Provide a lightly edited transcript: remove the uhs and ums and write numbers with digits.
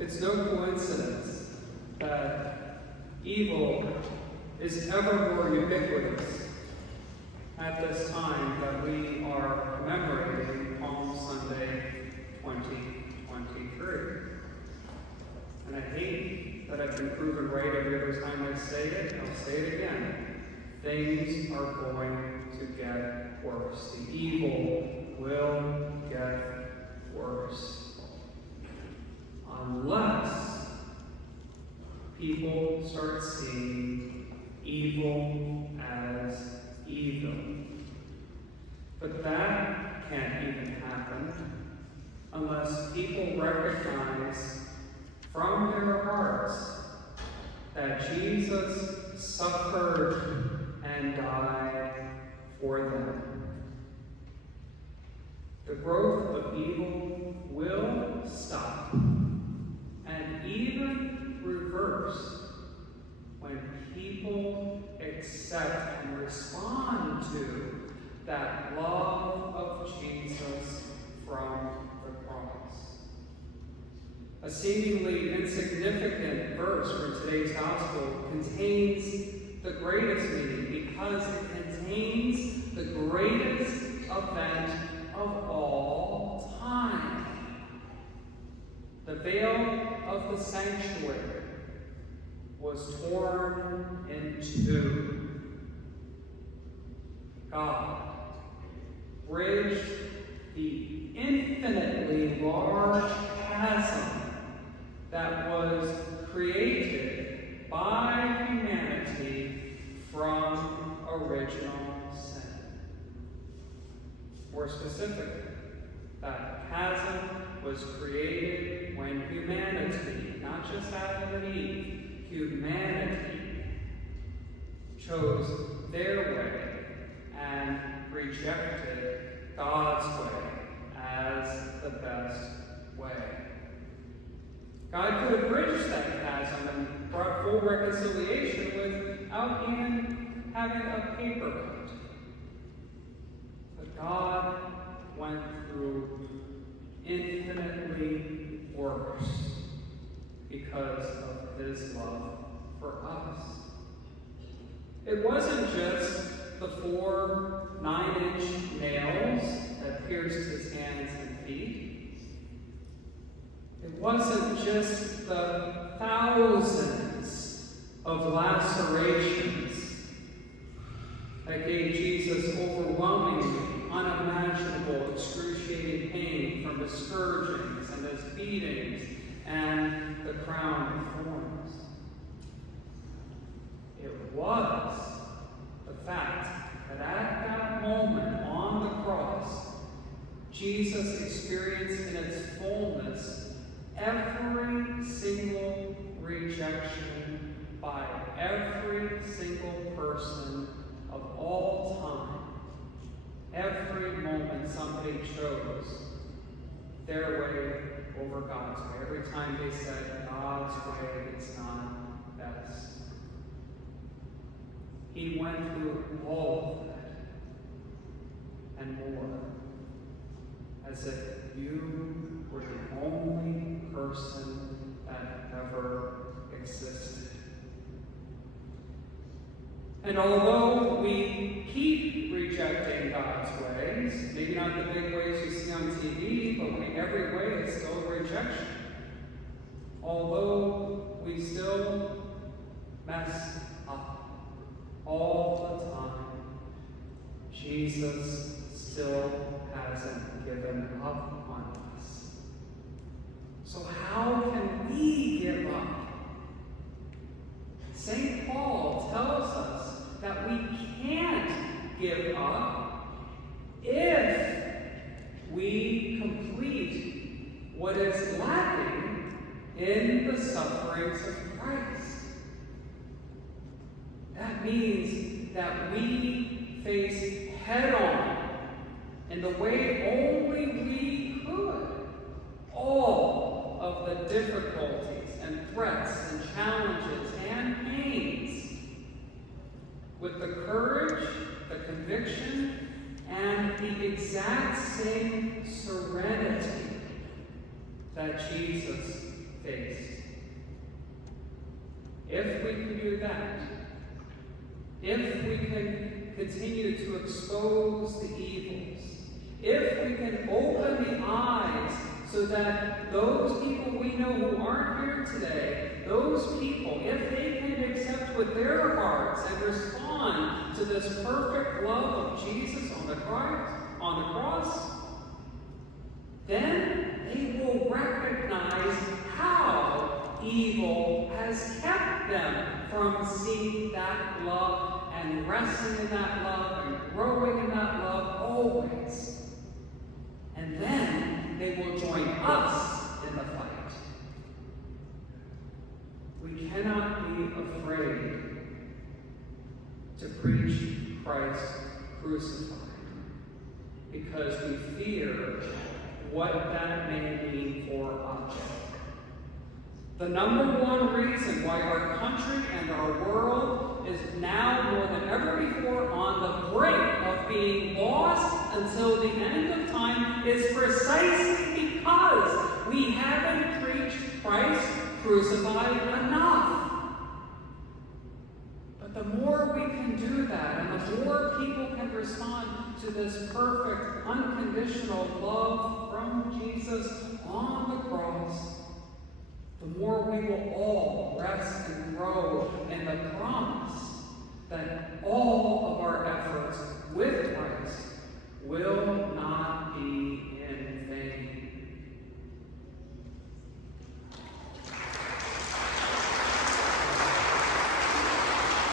It's no coincidence that evil is ever more ubiquitous at this time that we are commemorating Palm Sunday 2023. And I hate that I've been proven right every other time I say it, and I'll say it again. Things are going to get worse. The evil will get worse. Unless people start seeing evil as evil. But that can't even happen unless people recognize from their hearts that Jesus suffered and died for them. The growth of evil will stop and even reverse when people accept and respond to that love of Jesus from the cross. A seemingly insignificant verse from today's gospel contains the greatest meaning because it contains the greatest event of all time. The veil of the sanctuary was torn in two. God bridged the infinitely large chasm that was created by humanity from original sin. More specifically, that chasm was created when humanity, not just Adam and Eve, humanity chose their way and rejected God's way as the best way. God could have bridged that chasm and brought full reconciliation without even having a paper cut. But God went through infinitely worse because of his love for us. It wasn't just the 4 9-inch nails that pierced his hands and feet. It wasn't just the thousands of lacerations that gave Jesus overwhelmingly unimaginable, excruciating pain from his scourgings and his beatings and the crown of thorns. It was the fact that at that moment on the cross, Jesus experienced in its fullness every single rejection by every single person of all time. Every moment somebody chose their way over God's way. Every time they said, God's way is not best. He went through all of that and more, as if you were the only person that ever existed. And although we keep rejecting God's ways, maybe not the big ways you see on TV, but every way is still a rejection. Although we still mess up all the time, Jesus still hasn't given up on us. So how can we give up? St. Paul tells us that we can't give up if we complete what is lacking in the sufferings of Christ. That means that we face head-on, in the way only we could, all of the difficulties and threats and challenges and pains with the courage, the conviction, and the exact same serenity that Jesus faced. If we can do that, if we can continue to expose the evils, if we can open the eyes so that those people we know who aren't here today, those people, if they can accept with their hearts and respond to this perfect love of Jesus on the cross, then they will recognize how evil has kept them from seeing that love and resting in that love and growing in that love always. And then they will join us in the fight. We cannot be afraid to preach Christ crucified because we fear what that may mean for us. The number one reason why our country and our world is now more than ever before on the brink of being lost until the end of time is precisely because we haven't preached Christ crucified enough. But the more we can do that, and the more people can respond to this perfect, unconditional love from Jesus on the cross, the more we will all rest and grow in the promise that all of our